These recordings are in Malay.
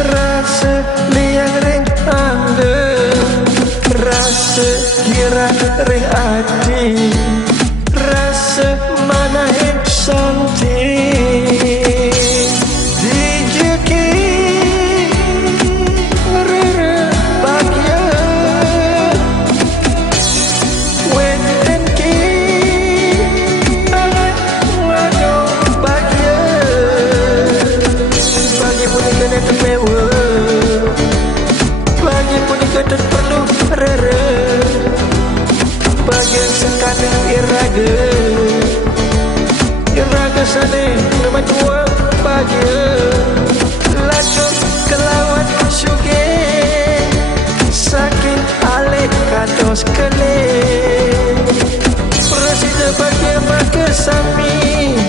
rasa liang ring anda, rasa kira ring hati, rasa mana yang santi dijeki rere bagia weten ki ngado bagia bagi pun kena terpewa, bagi pun kena perlu rere bagian sekadang iraga sana nama tua bagia lanjut kelawat suge sakit alik katos kele presiden bagia maka sami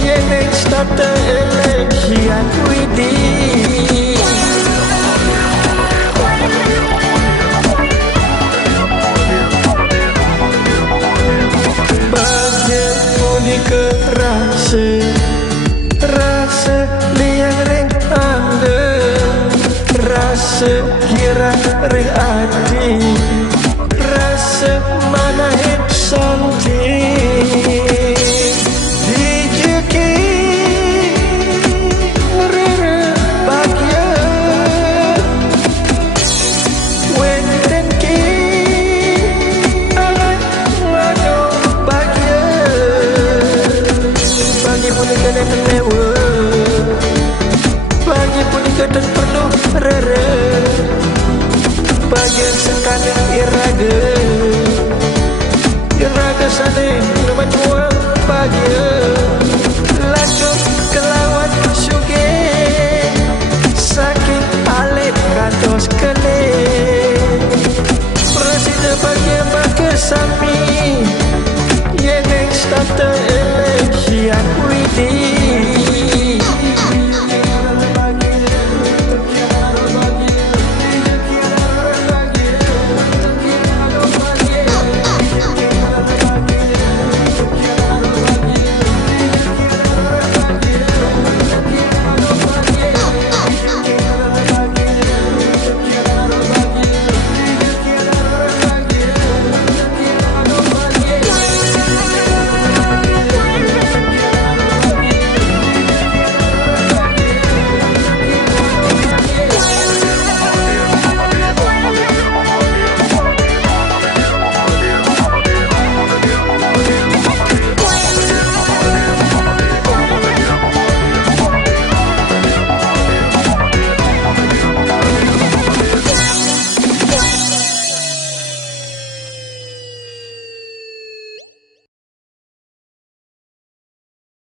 yang next starter election widi rasa liang ring anda, rasa kira ring hati, rasa mana yang santi dijeki rere bagia wenten ki ngado bagia bagi pun kena terlewa, bagi pun kena perlu rere bagian sekadang iraga sana nama tua bagia